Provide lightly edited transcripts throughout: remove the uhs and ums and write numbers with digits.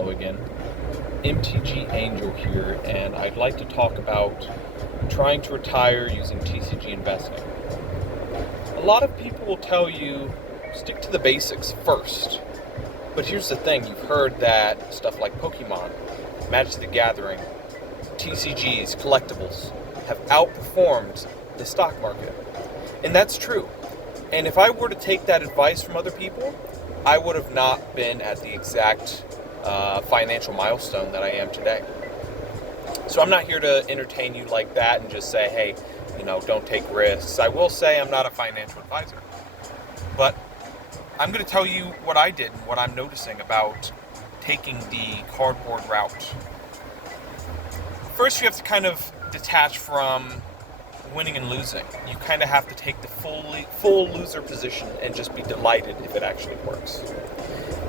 Hello again. MTG Angel here, and I'd like to talk about trying to retire using TCG investing. A lot of people will tell you stick to the basics first. But here's the thing, you've heard that stuff like Pokemon, Magic the Gathering, TCGs, collectibles have outperformed the stock market. And that's true. And if I were to take that advice from other people, I would have not been at the exact financial milestone that I am today. So I'm not here to entertain you like that and just say, hey, don't take risks. I will say I'm not a financial advisor. But I'm going to tell you what I did and what I'm noticing about taking the cardboard route. First, you have to kind of detach from winning and losing. You kind of have to take the full loser position and just be delighted if it actually works.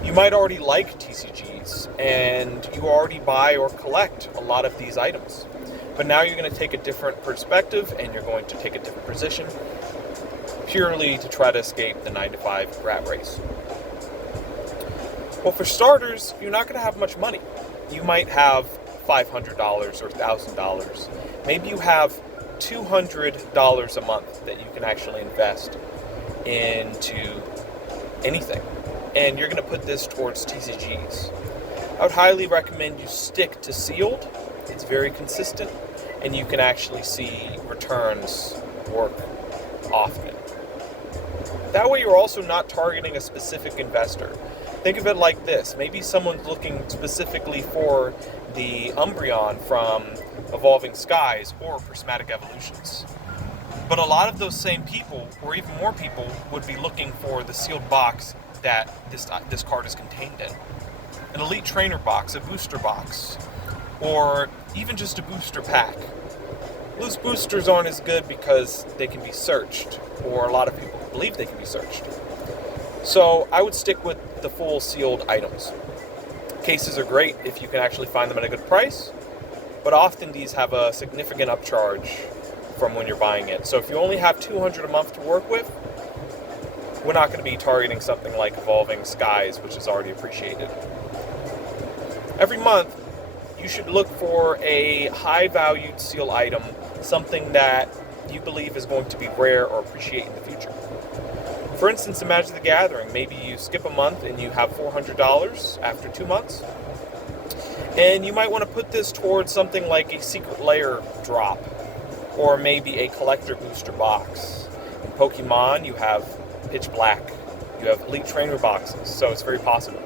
You might already like TCGs and you already buy or collect a lot of these items. But now you're going to take a different perspective and you're going to take a different position purely to try to escape the 9-to-5 rat race. Well, for starters, you're not going to have much money. You might have $500 or $1,000. Maybe you have $200 a month that you can actually invest into anything. And you're going to put this towards TCGs. I would highly recommend you stick to sealed. It's very consistent, and you can actually see returns work often. That way you're also not targeting a specific investor. Think of it like this. Maybe someone's looking specifically for the Umbreon from Evolving Skies or Prismatic Evolutions. But a lot of those same people, or even more people, would be looking for the sealed box that this card is contained in. An Elite Trainer box, a booster box, or even just a booster pack. Those boosters aren't as good because they can be searched, or a lot of people believe they can be searched. So I would stick with the full sealed items. Cases are great if you can actually find them at a good price, but often these have a significant upcharge from when you're buying it. So if you only have $200 a month to work with, we're not going to be targeting something like Evolving Skies, which is already appreciated. Every month, you should look for a high-valued seal item, something that you believe is going to be rare or appreciate in the future. For instance, in Magic the Gathering, maybe you skip a month and you have $400 after 2 months. And you might want to put this towards something like a Secret Lair drop, or maybe a collector booster box. In Pokemon, you have Pitch Black. You have Elite Trainer boxes, so it's very possible.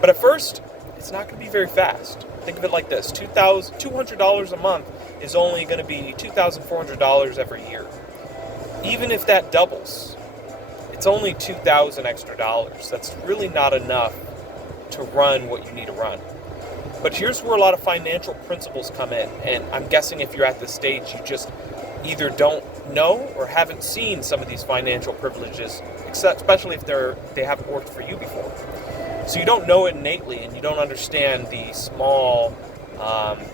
But at first, it's not going to be very fast. Think of it like this. $200 a month is only going to be $2,400 every year. Even if that doubles, it's only $2,000 extra dollars. That's really not enough to run what you need to run. But here's where a lot of financial principles come in. And I'm guessing if you're at this stage, you just either don't know or haven't seen some of these financial privileges, especially if they haven't worked for you before. So you don't know it innately, and you don't understand the small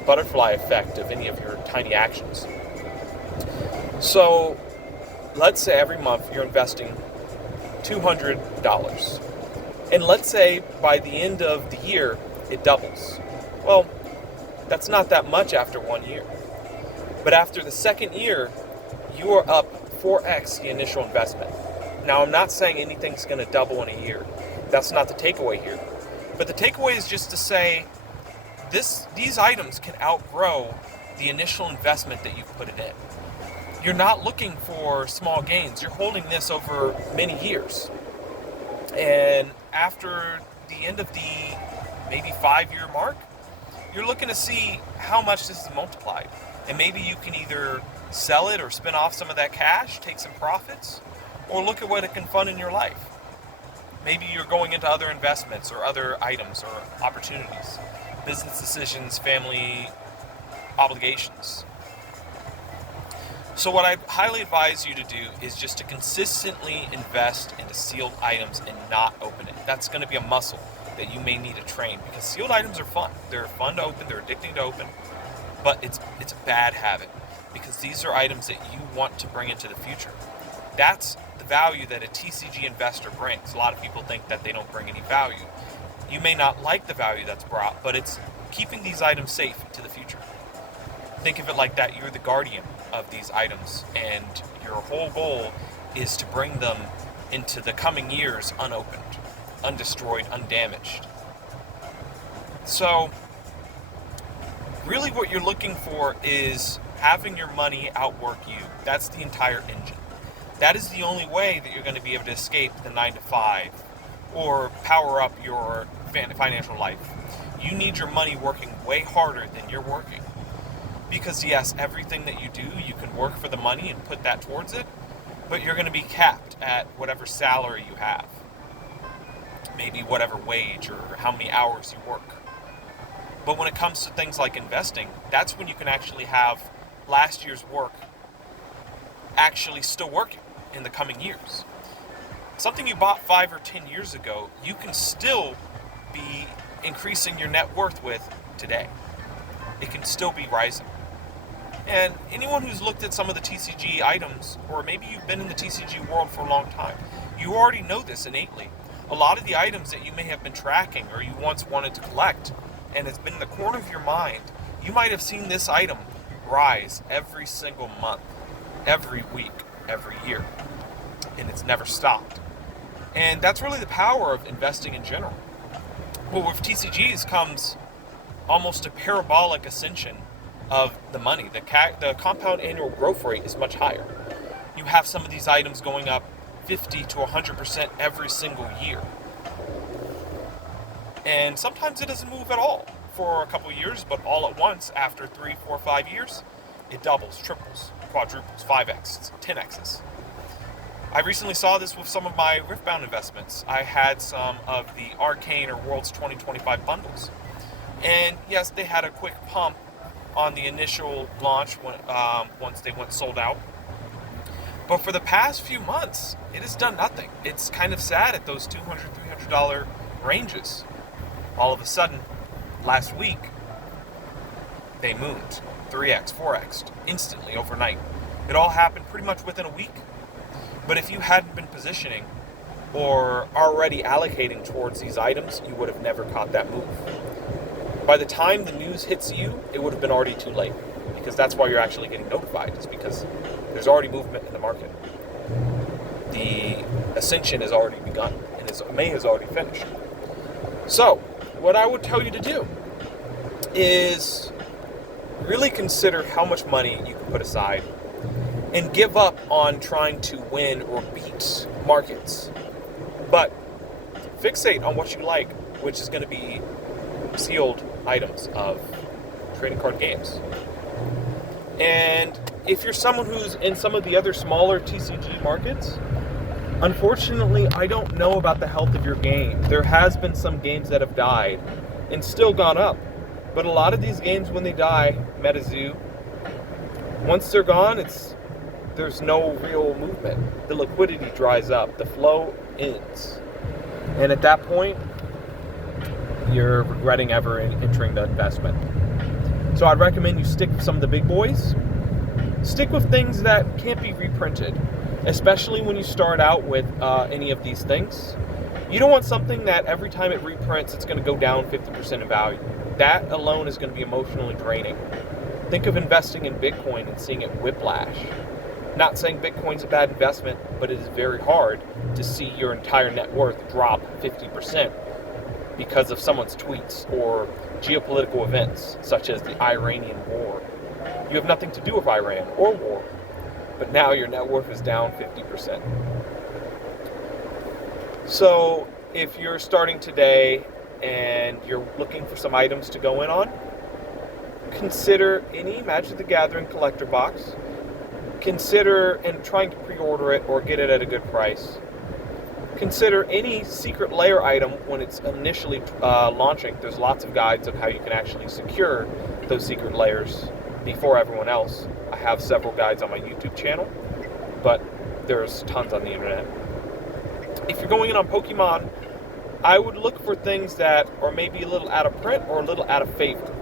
butterfly effect of any of your tiny actions. So let's say every month you're investing $200. And let's say by the end of the year, it doubles. Well, that's not that much after 1 year. But after the second year, you are up 4x the initial investment. Now, I'm not saying anything's going to double in a year. That's not the takeaway here. But the takeaway is just to say these items can outgrow the initial investment that you've put it in. You're not looking for small gains. You're holding this over many years. And after the end of the maybe 5-year mark, you're looking to see how much this is multiplied. And maybe you can either sell it or spin off some of that cash, take some profits, or look at what it can fund in your life. Maybe you're going into other investments or other items or opportunities, business decisions, family obligations. So what I highly advise you to do is just to consistently invest into sealed items and not open it. That's going to be a muscle that you may need to train, because sealed items are fun. They're fun to open, they're addicting to open, but it's a bad habit, because these are items that you want to bring into the future. That's the value that a TCG investor brings. A lot of people think that they don't bring any value. You may not like the value that's brought, but it's keeping these items safe into the future. Think of it like that. You're the guardian of these items, and your whole goal is to bring them into the coming years unopened, undestroyed, undamaged. So, really what you're looking for is having your money outwork you. That's the entire engine. That is the only way that you're going to be able to escape the 9 to 5 or power up your financial life. You need your money working way harder than you're working. Because yes, everything that you do, you can work for the money and put that towards it, but you're going to be capped at whatever salary you have. Maybe whatever wage or how many hours you work. But when it comes to things like investing, that's when you can actually have last year's work actually still working in the coming years. Something you bought 5 or 10 years ago, you can still be increasing your net worth with today. It can still be rising. And anyone who's looked at some of the TCG items, or maybe you've been in the TCG world for a long time, you already know this innately. A lot of the items that you may have been tracking or you once wanted to collect, and it's been in the corner of your mind, you might have seen this item rise every single month, every week, every year, and it's never stopped. And that's really the power of investing in general. Well, with TCGs comes almost a parabolic ascension of the money. The compound annual growth rate is much higher. You have some of these items going up 50 to 100% every single year. And sometimes it doesn't move at all for a couple of years, but all at once, after 3, 4, 5 years, it doubles, triples, quadruples, 5x, 10x's. I recently saw this with some of my Riftbound investments. I had some of the Arcane or Worlds 2025 bundles. And yes, they had a quick pump on the initial launch when, once they went sold out. But for the past few months, it has done nothing. It's kind of sad at those $200, $300 ranges. All of a sudden, last week, they mooned 3x, 4x, instantly overnight. It all happened pretty much within a week. But if you hadn't been positioning or already allocating towards these items, you would have never caught that move. By the time the news hits you, it would have been already too late, because that's why you're actually getting notified, is because there's already movement in the market. The ascension has already begun, and May has already finished. So, what I would tell you to do is really consider how much money you can put aside and give up on trying to win or beat markets. But fixate on what you like, which is going to be sealed items of trading card games. And if you're someone who's in some of the other smaller TCG markets, unfortunately, I don't know about the health of your game. There has been some games that have died and still gone up. But a lot of these games, when they die, MetaZoo, once they're gone, there's no real movement. The liquidity dries up. The flow ends. And at that point, you're regretting ever entering the investment. So I'd recommend you stick with some of the big boys. Stick with things that can't be reprinted, especially when you start out with any of these things. You don't want something that every time it reprints, it's going to go down 50% in value. That alone is going to be emotionally draining. Think of investing in Bitcoin and seeing it whiplash. Not saying Bitcoin's a bad investment, but it is very hard to see your entire net worth drop 50% because of someone's tweets or geopolitical events, such as the Iranian war. You have nothing to do with Iran or war, but now your net worth is down 50%. So if you're starting today and you're looking for some items to go in on, consider any Magic the Gathering collector box. Consider and trying to pre-order it or get it at a good price. Consider any secret layer item when it's initially launching. There's lots of guides of how you can actually secure those secret layers before everyone else. I have several guides on my YouTube channel, but there's tons on the internet. If you're going in on Pokemon, I would look for things that are maybe a little out of print or a little out of favor.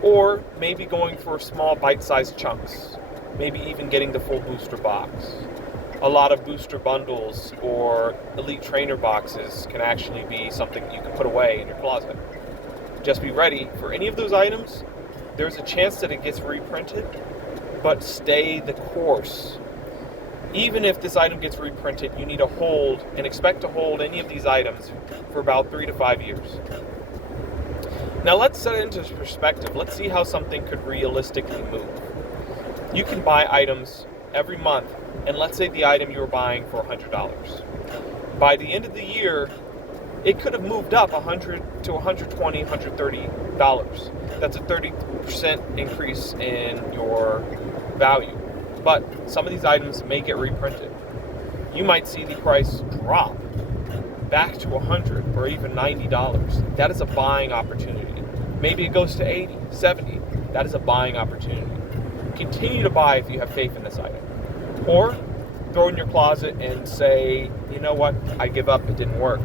Or maybe going for small bite-sized chunks. Maybe even getting the full booster box. A lot of booster bundles or elite trainer boxes can actually be something you can put away in your closet. Just be ready for any of those items. There's a chance that it gets reprinted, but stay the course. Even if this item gets reprinted, you need to hold and expect to hold any of these items for about 3 to 5 years. Now let's set it into perspective. Let's see how something could realistically move. You can buy items every month, and let's say the item you were buying for $100. By the end of the year, it could have moved up $100 to $120, $130. That's a 30% increase in your value. But some of these items may get reprinted. You might see the price drop back to $100 or even $90. That is a buying opportunity. Maybe it goes to $80, $70. That is a buying opportunity. Continue to buy if you have faith in this item. Or throw it in your closet and say, you know what, I give up, it didn't work.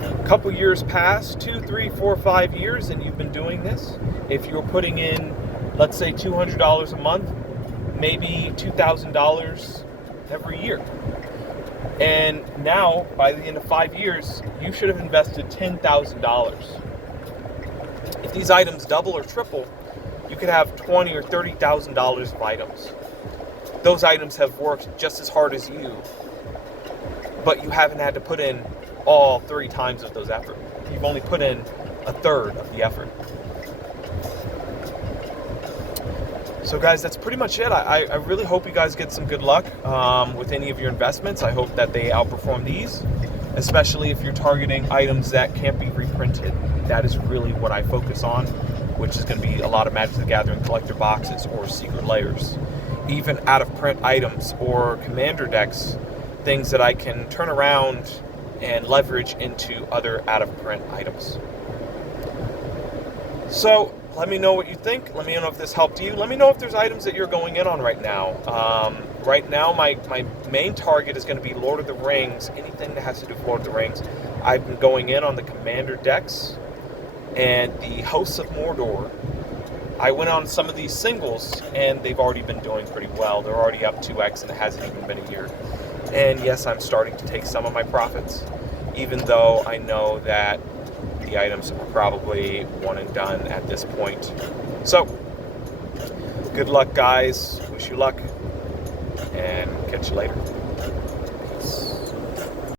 A couple years pass, 2, 3, 4, 5 years, and you've been doing this. If you're putting in, let's say, $200 a month, maybe $2,000 every year. And now, by the end of 5 years, you should have invested $10,000. If these items double or triple, you could have $20,000 or $30,000 of items. Those items have worked just as hard as you, but you haven't had to put in all 3 times of those effort. You've only put in a third of the effort. So guys, that's pretty much it. I really hope you guys get some good luck with any of your investments. I hope that they outperform these, especially if you're targeting items that can't be reprinted. That is really what I focus on, which is going to be a lot of Magic the Gathering collector boxes or secret layers, even out-of-print items or commander decks, things that I can turn around and leverage into other out-of-print items. So let me know what you think. Let me know if this helped you. Let me know if there's items that you're going in on right now. Right now, my main target is going to be Lord of the Rings, anything that has to do with Lord of the Rings. I've been going in on the commander decks and the Hosts of Mordor. I went on some of these singles, and they've already been doing pretty well. They're already up 2x, and it hasn't even been a year. And yes, I'm starting to take some of my profits, even though I know that the items are probably one and done at this point. So, good luck, guys. Wish you luck, and catch you later.